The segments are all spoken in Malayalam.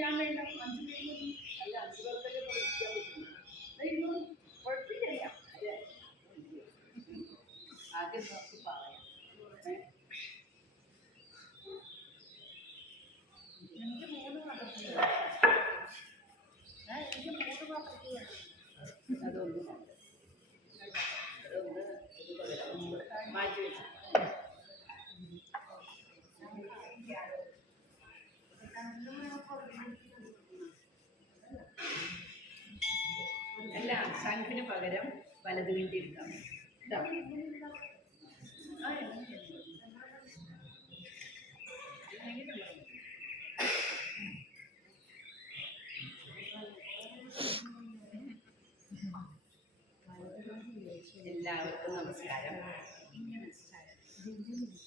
ഞാൻ വേണ്ട 5 പേര് അല്ല 5 പേർക്കല്ലേ ഇരിക്കാൻ പറ്റുള്ളൂ. കുഴപ്പമില്ല. ആദ്യം നമുക്ക് പറയാം. എനിക്ക് 3 പാത്രത്തിലാണ്. അതൊന്നും മാറ്റി വെച്ചു. അല്ല, ശംഖിന് പകരം വലത് കിണ്ടി എടുക്കാം. എല്ലാവർക്കും നമസ്കാരം.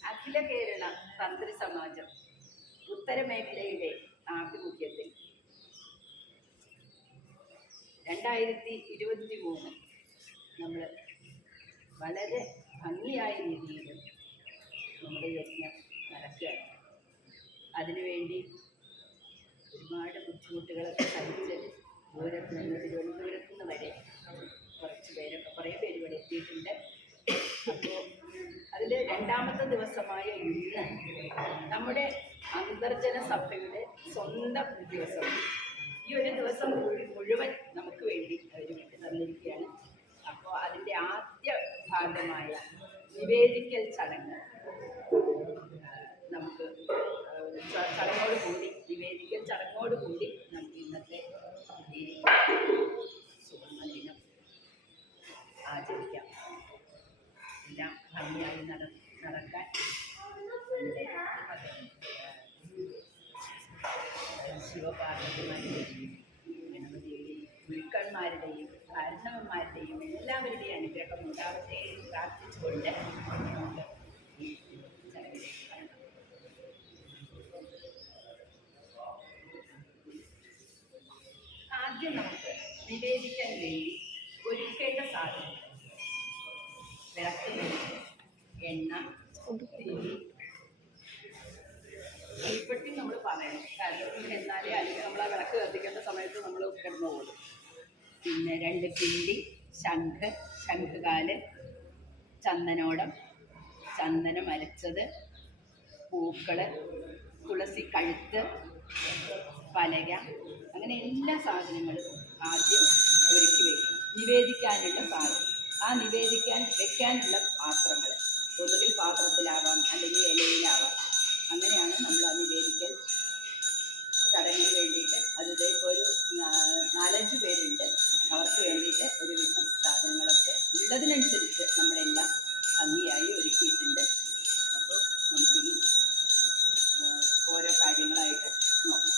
അഖില കേരള തന്ത്രി സമാജം ഉത്തരമേഖലയുടെ ആഭിമുഖ്യത്തിൽ 2023 നമ്മൾ വളരെ ഭംഗിയായ രീതിയിൽ നമ്മുടെ യജ്ഞം നടക്കുകയാണ്. അതിനുവേണ്ടി ഒരുപാട് ബുദ്ധിമുട്ടുകളൊക്കെ സഹിച്ച് ദൂരത്ത് നിന്ന് തിരുവനന്തപുരത്ത് നിന്ന് വരെ കുറേ പേര് ഇവിടെ എത്തിയിട്ടുണ്ട്. അപ്പോൾ അതിൽ 2ാമത്തെ ദിവസമായ ഇന്ന് നമ്മുടെ അന്തർജന സഭയുടെ സ്വന്തം ദിവസം. ഈ ഒരു ദിവസം മുഴുവൻ നമുക്ക് വേണ്ടി അവർ വിട്ടു തന്നിരിക്കുകയാണ്. അപ്പോൾ അതിൻ്റെ ആദ്യ ഭാഗമായ നിവേദിക്കൽ ചടങ്ങ് നമുക്ക് നിവേദിക്കൽ ചടങ്ങോടുകൂടി നമുക്ക് ഇന്നത്തെ സുവർണദിനം ആചരിക്കാം. എല്ലാം ഭംഗിയായി നടക്കാൻ ശിവപാർവതിമാരുടെയും ഗണപതിയുടെയും ഗുരുക്കന്മാരുടെയും കാരണവന്മാരുടെയും എല്ലാവരുടെയും അനുഗ്രഹം ഉണ്ടാവട്ടെ എന്ന് പ്രാർത്ഥിച്ചുകൊണ്ട് നമുക്ക് ഈ ചടങ്ങിലേക്ക് കാണാം. ആദ്യം നമുക്ക് നിവേദിക്കാൻ വേണ്ടി ഒരുക്കേണ്ട സാധനം വിളക്ക്, എണ്ണ, തിരി, തീപ്പെട്ടി നമ്മൾ പറയണം. കാരണം എന്നാലേ അല്ലെങ്കിൽ നമ്മൾ ആ വിളക്ക് കത്തിക്കേണ്ട സമയത്ത് നമ്മൾ കിടന്നു പോകും. പിന്നെ 2 കിണ്ടി, ശംഖുകാല്, ചന്ദനോടം, ചന്ദനം അരച്ചത്, പൂക്കള്, തുളസി കഴുത്ത്, പലക, അങ്ങനെ എല്ലാ സാധനങ്ങളും ആദ്യം ഒരുക്കി വയ്ക്കണം. നിവേദിക്കാനുള്ള സാധനം, ആ നിവേദിക്കാൻ വെക്കാനുള്ള പാത്രങ്ങൾ ഒന്നുകിൽ പാത്രത്തിലാവാം, അല്ലെങ്കിൽ ഇലയിലാവാം. അങ്ങനെയാണ് നമ്മൾ ആ നിവേദിക്കൽ ചടങ്ങിന് വേണ്ടിയിട്ട്. അത് ഇപ്പോൾ ഒരു 4-5 പേരുണ്ട്. അവർക്ക് വേണ്ടിയിട്ട് ഒരുവിധം സാധനങ്ങളൊക്കെ ഉള്ളതിനനുസരിച്ച് നമ്മളെല്ലാം ഭംഗിയായി ഒരുക്കിയിട്ടുണ്ട്. അപ്പോൾ നമുക്കിനി ഓരോ കാര്യങ്ങളായിട്ട് നോക്കാം.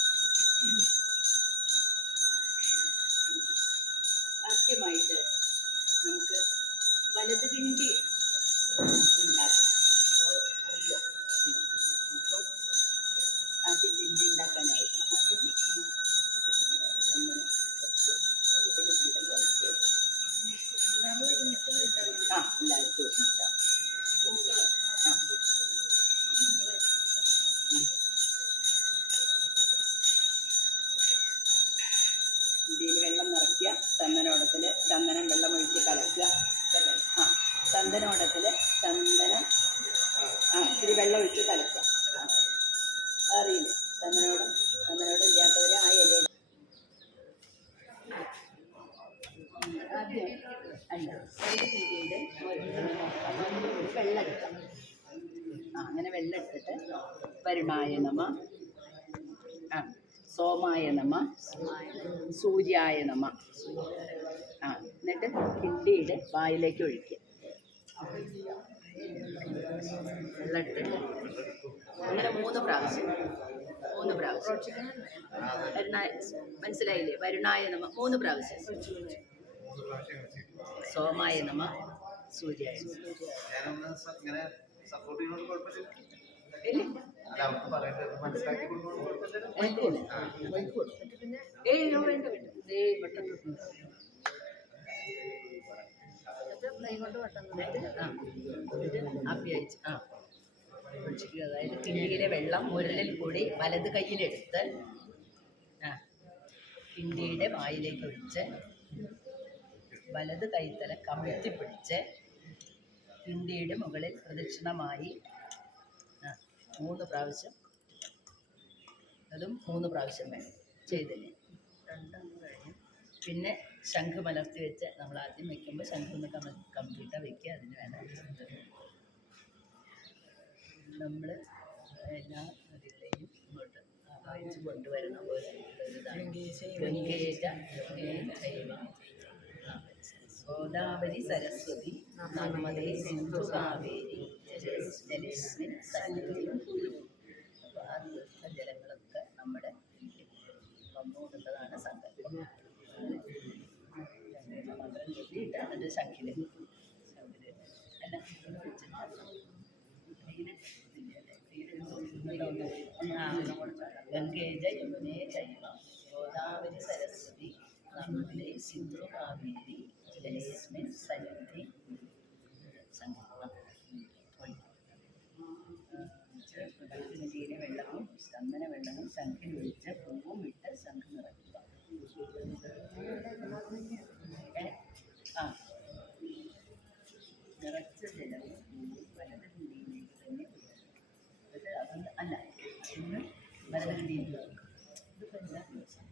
ആദ്യമായിട്ട് നമുക്ക് വലത് കിണ്ടി ഉണ്ടാക്കാം. അപ്പോൾ ആദ്യം കിണ്ടി ഉണ്ടാക്കാനായിട്ട് എല്ലാവർക്കും ഒരുമിച്ചാം. ഇന്ത്യയിൽ വെള്ളം നിറയ്ക്കുക. ചന്ദനോടത്തിൽ ചന്ദനം വെള്ളം ഒഴിച്ച് കലക്കുക. ചന്ദനോടത്തിൽ ചന്ദനം ഇത്തിരി വെള്ളം ഒഴിച്ച് കലക്കുക. അറിയില്ലേ? ചന്ദനോടം ഇല്ലാത്തവർ ആ ഇലയിൽ ആദ്യം അല്ല രീതിയുടെ വെള്ളം എടുക്കാം. അങ്ങനെ വെള്ളം എടുത്തിട്ട് വരുണായ നമ, സോമായ നമ, സൂര്യായ നമ, എന്നിട്ട് കിണ്ടിയുടെ വായിലേക്ക് ഒഴിക്കുക. വെള്ളം എടുത്തിട്ട് അങ്ങനെ 3 പ്രാവശ്യം മനസ്സിലായില്ലേ? വരുണായ നമ 3 പ്രാവശ്യം, സോമായ നമ, സൂര്യായ അതായത് കിണ്ടിയിലെ വെള്ളം ഉരുളിൽ കൂടി വലത് കയ്യിലെടുത്ത് കിണ്ടിയുടെ വായിലേക്ക് ഒഴിച്ച് വലത് കൈത്തല കമിഴ്ത്തി പിടിച്ച് കിണ്ടിയുടെ മുകളിൽ പ്രദക്ഷിണമായി 3 പ്രാവശ്യം, അതും 3 പ്രാവശ്യം വേണം ചെയ്തതിന്. രണ്ടെണ്ണം കഴിഞ്ഞു. പിന്നെ ശംഖ് മലർത്തി വെച്ച് നമ്മൾ ആദ്യം വെക്കുമ്പോൾ ശംഖ് ഒന്ന് കമ്പ്ലീറ്റാണ് വെക്കുക. അതിന് വേണം നമ്മൾ എല്ലാ നദികളെയും ഇങ്ങോട്ട് വായിച്ച് കൊണ്ടുവരണം. ഗോദാവരി സരസ്വതി നർമ്മദേ സിന്ധു കാവേരി ജലേസ്മിൻ സന്നിധിയും. അപ്പോൾ ആ ജലങ്ങളൊക്കെ നമ്മുടെ വന്നു എന്നുള്ളതാണ് സങ്കല്പം. മന്ത്രം ചൊല്ലിയിട്ട് അതിൻ്റെ ശംഖിൽ അല്ല ഗംഗേ യമുനേ ചൈവ ഗോദാവരി സരസ്വതി നർമ്മദേ സിന്ധു കാവേരി ജലേസ്മിൻ സന്നിധി. നദിയിലെ വെള്ളവും ചന്ദന വെള്ളവും ശംഖിൽ ഒഴിച്ച് പൂവും ഇട്ട് ശംഖ് നിറയ്ക്കുക. നിറച്ച ജലവും പൂവും വലത് കിണ്ടിയിലേക്ക് തന്നെ അല്ല ഇന്ന് വലത് കിണ്ടിയിൽ ഇതിപ്പോൾ എല്ലാ ദിവസം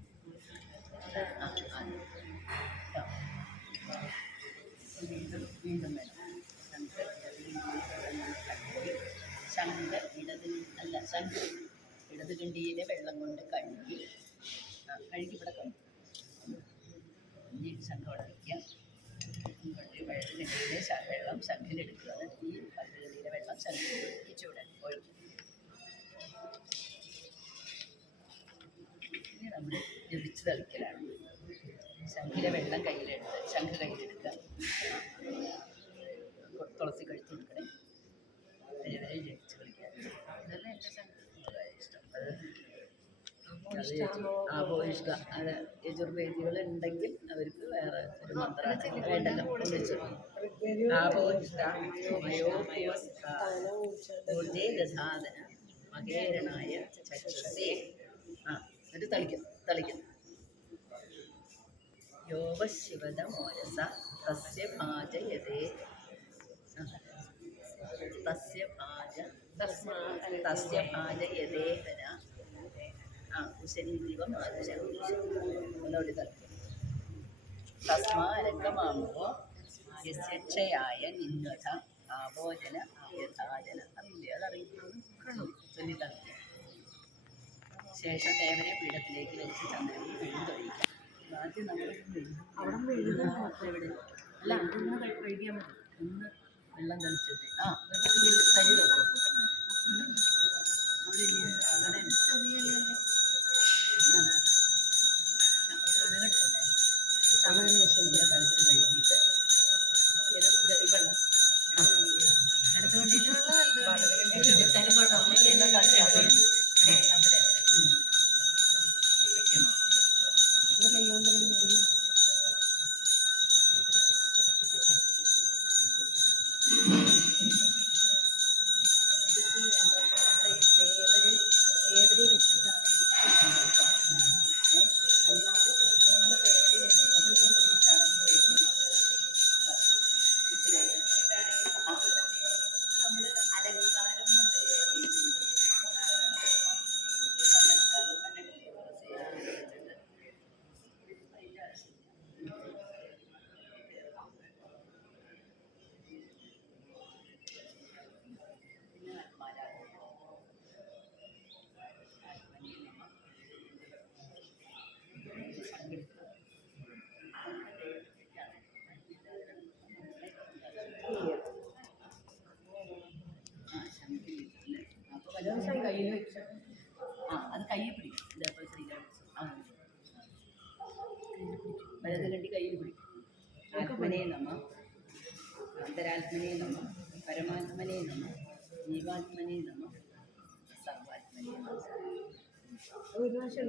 വീണ്ടും വേണം. ശംഖ് ഇടത് കിണ്ടിയിലെ വെള്ളം കൊണ്ട് കഴുകി ഇവിടെ കണ്ടു ശംഖ് അവിടെ വയ്ക്കുക. വലത് കിണ്ടിയിലെ വെള്ളം ശംഖിലെടുക്കുക. ഈ വലത് കിണ്ടിയിലെ വെള്ളം ശംഖിൽ ഒഴിച്ചുവിടാൻ ഒഴിക്കും. ഇനി നമ്മൾ ജപിച്ച് തളിക്കലാണ്. ശംഖിലെ വെള്ളം കയ്യിലെടുത്ത് ശംഖ് കയ്യിലെടുക്കുക. തുളസി കഴിച്ച് കൊടുക്കണേ. വരെ ജപിച്ച് കളിക്കുക. ഇതെല്ലാം എൻ്റെ ഇഷ്ടം. അത് ഇഷ്ടം. അത് യജുർവേദികൾ ഉണ്ടെങ്കിൽ അവർക്ക് വേറെ ഒരു മന്ത്രമാണ് വേണ്ടല്ലോ. ദധാതന മകേരണായ ചക്ഷസേ. എന്നിട്ട് തളിക്കും. യോവശിവത മോരസ തസ്യ ഭാജയതേ ഭാജയതേഹന ശരീരം ഒന്നുകൂടി തളിക്കും. തസ്മാരംഗമാകുമ്പോൾ യക്ഷയായ നിന്വധ ആവോജന യഥാജന. അറിയില്ലേ? അതറിയിക്കുന്നു. ചൊല്ലി തളിക്കും. ശേഷം ദേവനെ പീഠത്തിലേക്ക് വെച്ച് ചന്ദ്രനും പിഴുതൊഴിക്കാം. ആദ്യം നമ്മൾ എവിടെ അല്ല അതൊന്ന് കഴുകിയാൽ മതി. ഒന്ന് വെള്ളം തളിച്ചിട്ട് കരി തൊട്ടു ചാണകം തളിച്ച് കഴുകിയിട്ട് ഈ വെള്ളം അടുത്ത വണ്ടിയിൽ കയ്യിൽ വെച്ച് അത് കയ്യിൽ പിടിക്കും. ഇതേപോലെ വലത് കണ്ടി കയ്യിൽ പിടിക്കും. ആത്മനേ നമ, അന്തരാത്മനേ നമ, പരമാത്മനേ നമ, ജീവാത്മനേ നമ, സർവാത്മനേ നമ. ഒരു പ്രാവശ്യം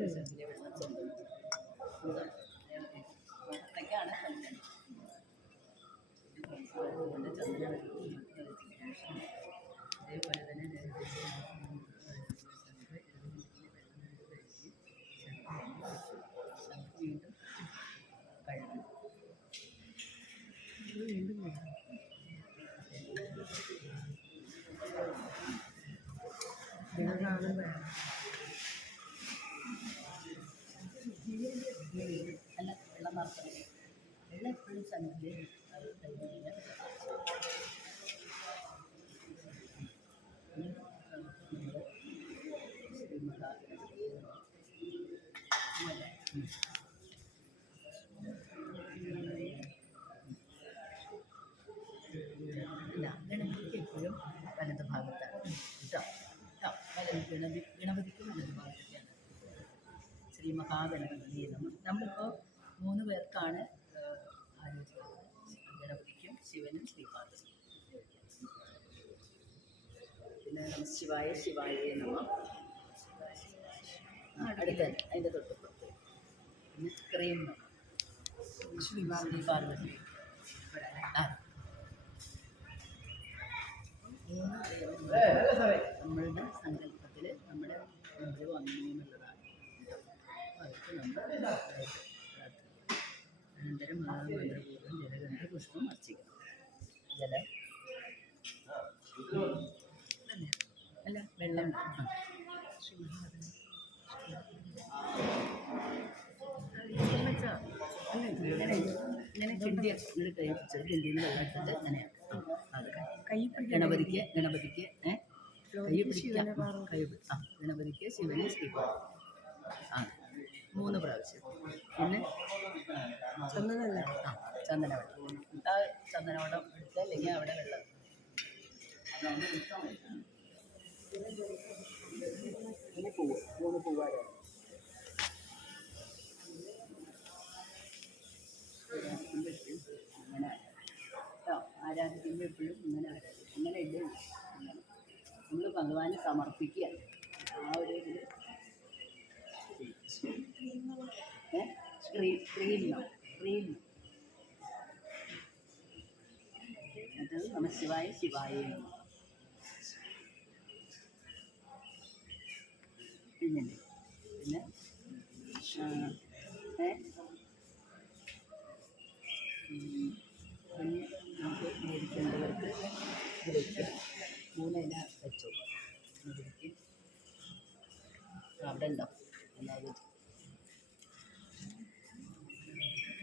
അത്രയ്ക്കാണ് ചന്ദ്രൻ. അതേപോലെ തന്നെ വീണ്ടും അല്ല, വെള്ളം മാത്രമേ വെള്ളം എപ്പോഴും സന്നിധിയിൽ അത് കഴിഞ്ഞ് അല്ല, ഗണപതിക്ക് എപ്പോഴും വലത് ഭാഗത്താണ് കേട്ടോ. ഗണപതിക്ക് വലത് ഭാഗത്തൊക്കെയാണ്. ശ്രീ മഹാഗണപതി നമ്മളിപ്പോൾ 3 പേർക്കാണ് ആലോചിക്കുന്നത്. ഗണപതിക്കും ശിവനും ശ്രീപാദം. പിന്നെ ശിവായ ശിവായ നമ. അടുത്ത അതിൻ്റെ തൊട്ടപ്പുറത്ത് പിന്നെ ക്രീം ശ്രീപാർവതി. നമ്മളുടെ സങ്കല്പത്തിൽ നമ്മുടെ മുമ്പിൽ വന്നു എന്നുള്ളതാണ്. അവർക്ക് നമ്മൾ അനന്തരം മന്ത്രപൂർവ്വം ജലഗന്ധ പുഷ്പം അർച്ചിക്കണം. ജലം അല്ല, വെള്ളം ഇങ്ങനെ കിണ്ടി ഇങ്ങനെ കൈ പിടിച്ചത് കിണ്ടിയിൽ വെള്ളം ഇട്ടിട്ട് അങ്ങനെയാണ് ഗണപതിക്ക് കൈ പിടിക്കാൻ ഗണപതിക്ക് ശിവന് ശ്രീപാദം 3 പ്രാവശ്യം. പിന്നെ ചന്ദനവെള്ളം ചന്ദനവെള്ളം എടുക്കുക, അല്ലെങ്കിൽ അവിടെ വെള്ളം പിന്നെ പൂവ് 3 പൂവാണ്. അങ്ങനെ ആരാധിക്കുമ്പോൾ എപ്പോഴും ഇങ്ങനെ ആരാധിക്കും. അങ്ങനെ ഇല്ല, അങ്ങനെ നമ്മൾ ഭഗവാന് സമർപ്പിക്കുക. ആ ഒരു ഇതിൽ അത് നമഃശിവായ ശിവായ. പിന്നെ നമുക്ക് മേടിക്കേണ്ടവർക്ക് വിളിക്കുക. 3 ഇല വെച്ചു വിളിക്കും. അവിടെ ഉണ്ടോ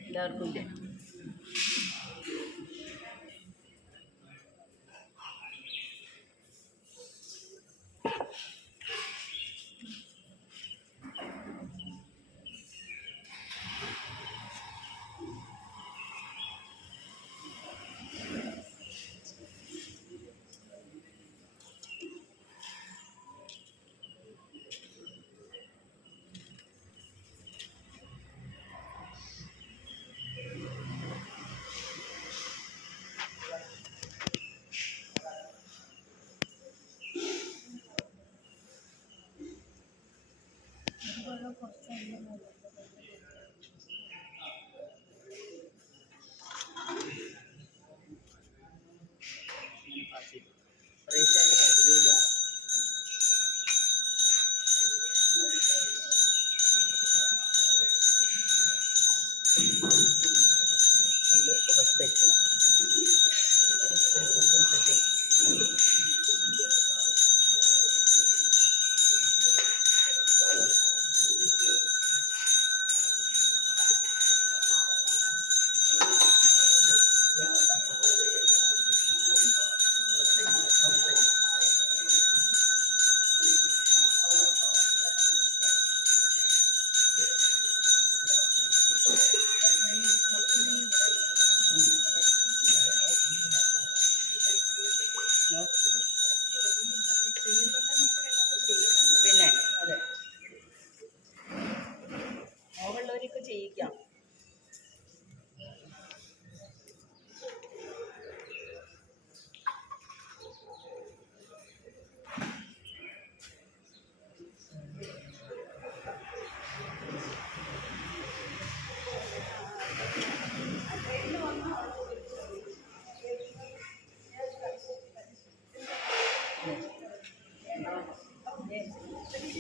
എല്ലാവർക്കും ഇല്ലേ? പിന്നെ അതെ മോഹമുള്ളവർക്ക് ചെയ്യിക്കാം.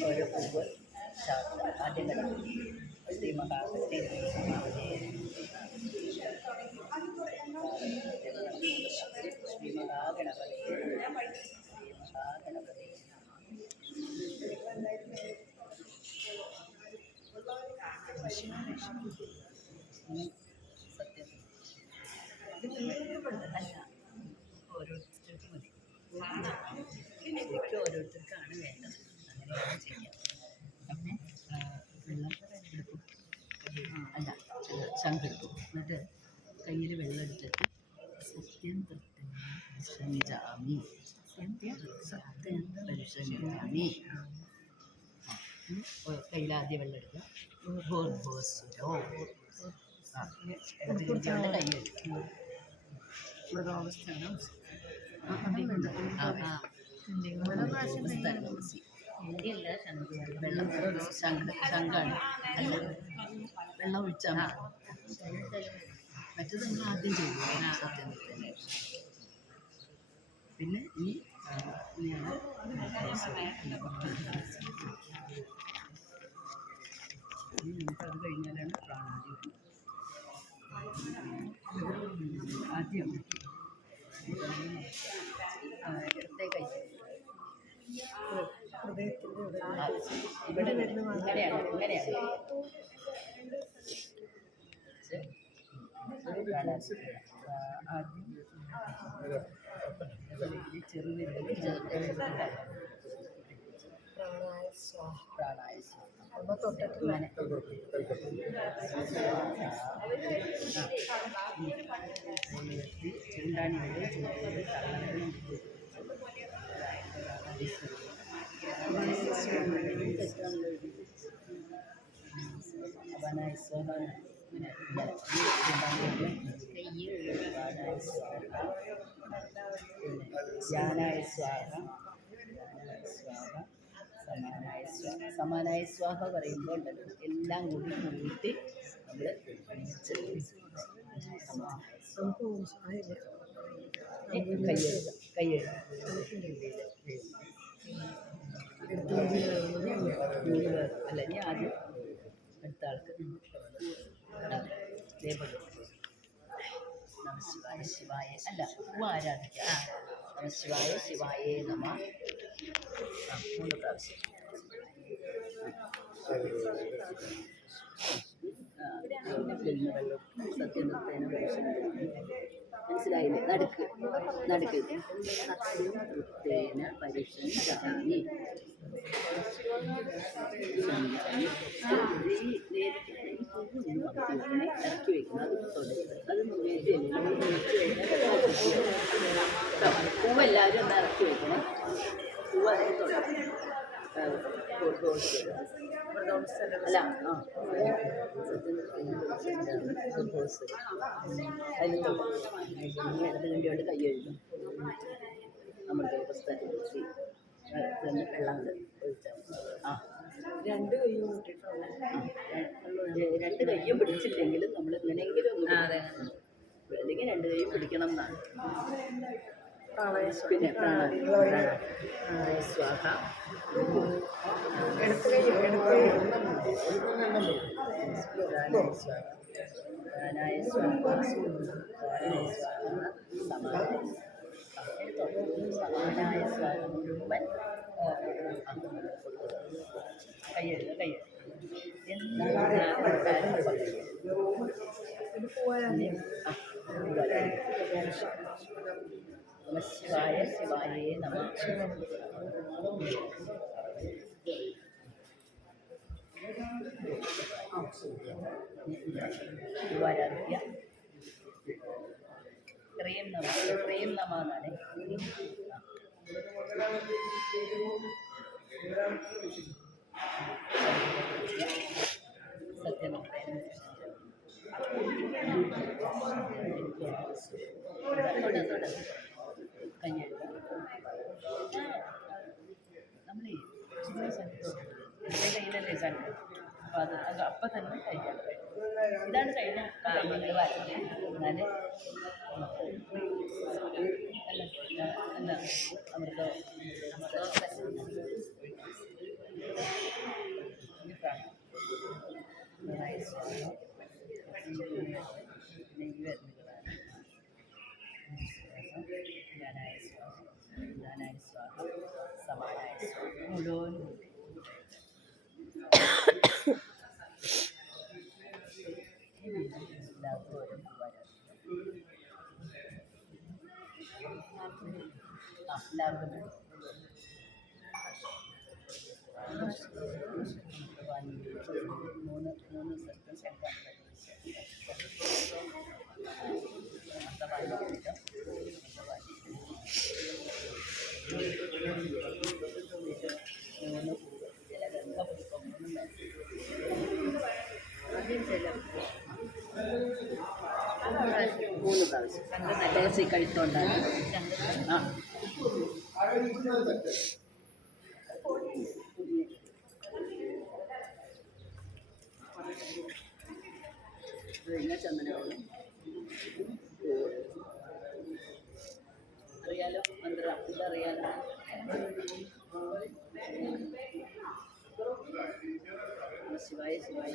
ഓരോ പൂവ് ആദ്യം ഗണപതി ശ്രീ മഹാഗണപതി ശ്രീ മഹാഗണപതി സത്യം അല്ല, ഓരോരുത്തർക്ക് മതി. ശരിക്കും ഓരോരുത്തർക്കാണ് വേണ്ടത്. അങ്ങനെയാണ് ചെയ്യാം. പിന്നെ വെള്ളം എടുക്കും. അല്ല, ശംഖെടുക്കും. എന്നിട്ട് കയ്യിൽ വെള്ളം എടുത്തിട്ട് സത്യം സംജാമി സത്യം പരിശഞ്ജാമി. കയ്യിലാദ്യം വെള്ളം എടുക്കുക. ഭൂർഭുവസ്സുരോ ഇടതുകൊണ്ട് കൈ എടുക്കുക. മൃഗാവസ്ഥയാണ്. വെള്ളം ശംഖാണ്. അല്ല, വെള്ളം ഒഴിച്ചാൽ മറ്റേത് നമ്മൾ ആദ്യം ചെയ്തു സത്യം തന്നെ. പിന്നെ ഇനിയാണ് നമുക്കത് കഴിഞ്ഞാലാണ് പ്രാണാദി. ആദ്യം ഇടത്തെ കൈ ഇവിടെ ഇങ്ങനെയാണ് ആദ്യം ചെറുവിരൽ പ്രാണായ ചൂണ്ടാണി അവനായ സ്വാഹ ജ്ഞാനായ സ്വാഹ സമാനായ സ്വാഹ. സമാനായ സ്വാഹ പറയുമ്പോൾ എല്ലാം കൂടി കൂട്ടി നമ്മൾ അല്ല, ഇനി ആദ്യം അടുത്ത ആൾക്ക് നമശിവായ ശിവായ അല്ല ആരാധിക്കാം. നമശിവായ ശിവായേ നമ. 3 പ്രാവശ്യം. സത്യനൃത്തേന മനസ്സിലായില്ലേ? നടുക്ക് സത്യനൃത്തേന പരിശഞ്ജാമി. ഇറക്കി വെക്കണം. അതൊന്നും വേണ്ടിയല്ലേ. പൂവെല്ലാവരും ഒന്ന് ഇറക്കി വെക്കണം. പൂവ് അതിന് തുടങ്ങി അല്ല ഇടത് കണ്ടിയോണ്ട് കൈ എഴുതും. നമ്മുടെ പുസ്തകം വെള്ളം ഒഴിച്ചാൽ രണ്ട് കൈയും പിടിച്ചില്ലെങ്കിലും നമ്മൾ എങ്ങനെയെങ്കിലും അല്ലെങ്കിൽ 2 കൈയും പിടിക്കണം എന്നാണ്. പിന്നെ പ്രാണായ സ്വാഹ. പ്രാണായ സ്വാഹ സമാനായ സ്വാഹ മുഴുവൻ കൈയെഴുതുക. നമശിവായ ശിവായേ നമ. ആരാധിക്കുക. ഇത്രയും നമ എന്നാണ്. സത്യം കൈയെഴുതുക. നമ്മളേ ചില സ്ഥലത്ത് എൻ്റെ കയ്യിലല്ലേ സ്ഥലത്ത്. അപ്പോൾ അത് അപ്പം തന്നെ കഴിക്കാൻ കഴിയും. ഇതാണ് കഴിഞ്ഞ കാര്യങ്ങൾ വരഞ്ഞ് എന്നാൽ എന്താ അമൃതോ നെയ്യ് വരുന്നതാണ്. ജ്ഞാനായ സ്വാഹ സമാനായ സ്വാഹ മുഴുവൻ എല്ലാവർക്കും മൂന്ന് സ്ഥലത്തും ശങ്കാണ് മൂന്ന് ജലഗംഗ പുഷ്പം ആദ്യം മൂന്ന് പ്രാവശ്യം ദേശീയ കഴിച്ചുകൊണ്ടാണ് ആ ചന്ദനവെള്ളം അറിയാലോ മന്ത്രം ഇതറിയാലോ ശിവായ ശിവായ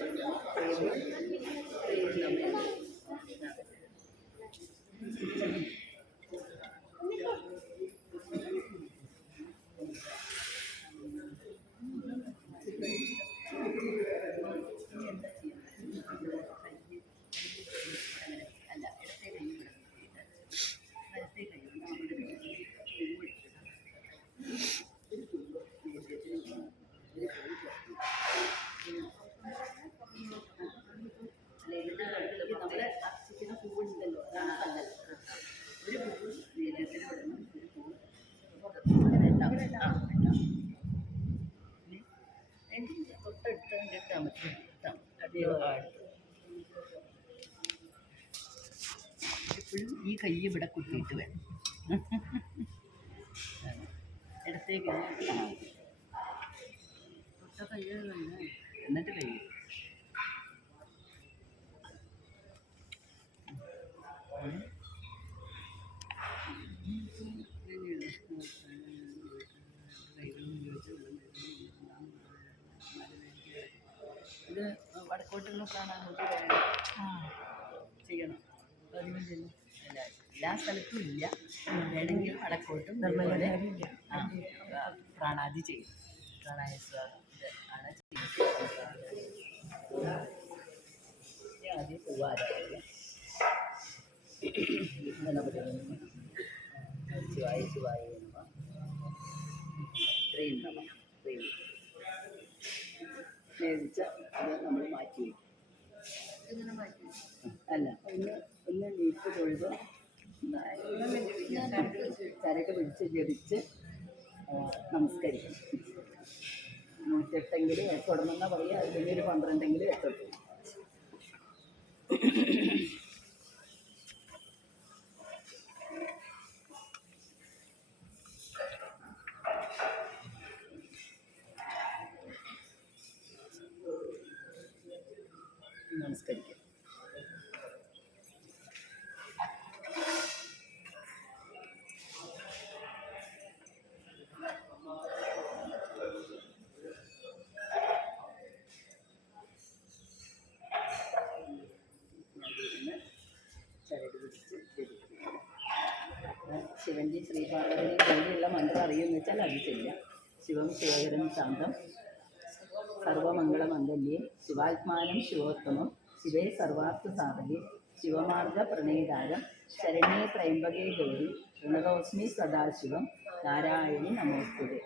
നമ്മള് അർച്ചിക്കുന്ന പൂവുണ്ടല്ലോ അതാണ് കല്ലൽ ഒരു പൂവ് നീലത്തിലിടണം ഒരു പൂവ് തൊട്ടടുത്ത് ഇട്ടാൽ മതി എപ്പോഴും ഈ കൈ ഇവിടെ കുത്തിയിട്ട് വേണം ഇടത്തേക്ക് തൊട്ട കൈ എന്നിട്ട് കൈ ഇത് വടക്കോട്ടുള്ള കാണാനോട്ട് ചെയ്യണം അധികം ചെയ്യണം എല്ലാ സ്ഥലത്തും ഇല്ല വേണമെങ്കിൽ വടക്കോട്ടും അതുപോലെ പ്രാണാദി ചെയ്യും പ്രാണായസ്വാദം ഇത് ആണ് ആദ്യം പൂവാരാധിക്കുക ശിവായ ശിവായ ഇത്രയും നമ ഇത്രയും മേടിച്ച അത് നമ്മൾ മാറ്റി വയ്ക്കും അല്ല ഒന്ന് നീറ്റ് തൊഴുത് ചരട് പിടിച്ച് ജപിച്ച് നമസ്കരിക്കണം 108 തുടങ്ങുന്ന പറയുക അല്ലെങ്കിൽ ഒരു 12 എത്തട്ടെ നമസ്കരിക്കാം ചരട് പിടിച്ച് ശിവൻ്റെ ശ്രീപാർവതി പോലെയുള്ള മന്ത്രം അറിയുമെന്ന് വെച്ചാൽ അത് ചെയ്യാം ശിവം ശിവകരം ശാന്തം സർവമംഗളമംഗല്യേ ശിവാത്മാനം ശിവോത്തമം ശിവേ സർവാർത്ഥ സാധകേ ശിവമാർഗ പ്രണേതാരം ശരണ്യേ ത്രയംബകേ ഗൗരി പ്രണതോസ്മി സദാശിവം നാരായണി നമോസ്തുതേ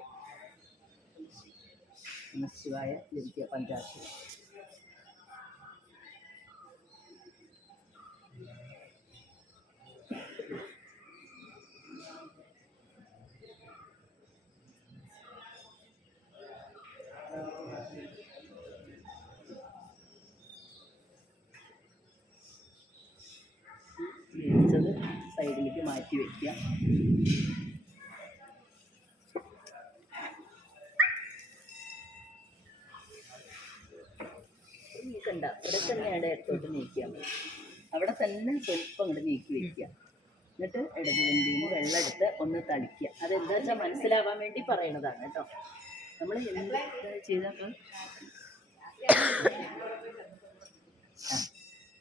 നമഃശിവായ ജപിക്കുക പഞ്ചാക്ഷരം വേവിച്ചത് സൈഡിലേക്ക് മാറ്റി വയ്ക്കുക നീക്കണ്ട ഇവിടെ തന്നെയാണ് ഇടത്തോട്ട് നീക്കിയാൽ മതി അവിടെ തന്നെ സ്വല്പം അങ്ങോട്ട് നീക്കി വയ്ക്കുക എന്നിട്ട് ഇടതുവണ്ടിയിൽ നിന്ന് വെള്ളം എടുത്ത് ഒന്ന് തളിക്കുക അതെന്താ വെച്ചാൽ മനസ്സിലാവാൻ വേണ്ടി പറയണതാണ് കേട്ടോ നമ്മൾ എന്ത് ചെയ്താൽ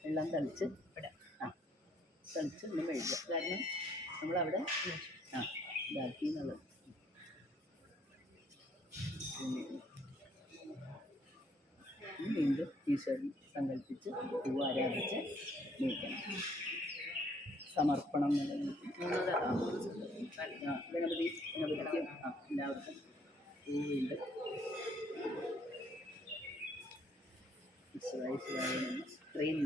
വെള്ളം തളിച്ച് ഇവിടെ തളിച്ച് ഒന്ന് മെഴുകുക കാരണം നമ്മളവിടെ ഇതാക്കി എന്നുള്ളത് വീണ്ടും ഈശ്വരൻ സങ്കല്പിച്ച് പൂവ് ആരാധിച്ച് നീക്കണം സമർപ്പണം ഗണപതിക്കും എല്ലാവർക്കും പൂവുണ്ട്. ശിവായ ശിവായ ഇത്രയും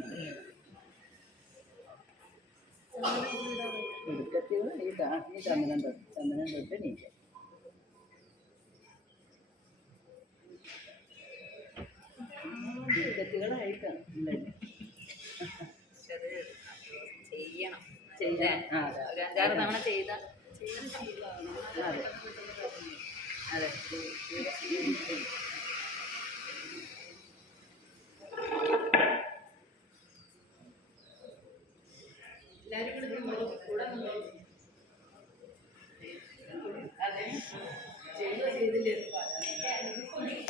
എടുക്കത്തികൾ ഈ ചന്ദനം തൊട്ട് നീക്കുക. എടുക്കത്തികളായിട്ട് ചെയ്യണം. ചെയ്യാൻ ഒരു 5-6 തവണ ചെയ്ത അതെ അതെ. എല്ലാവരും കൂടി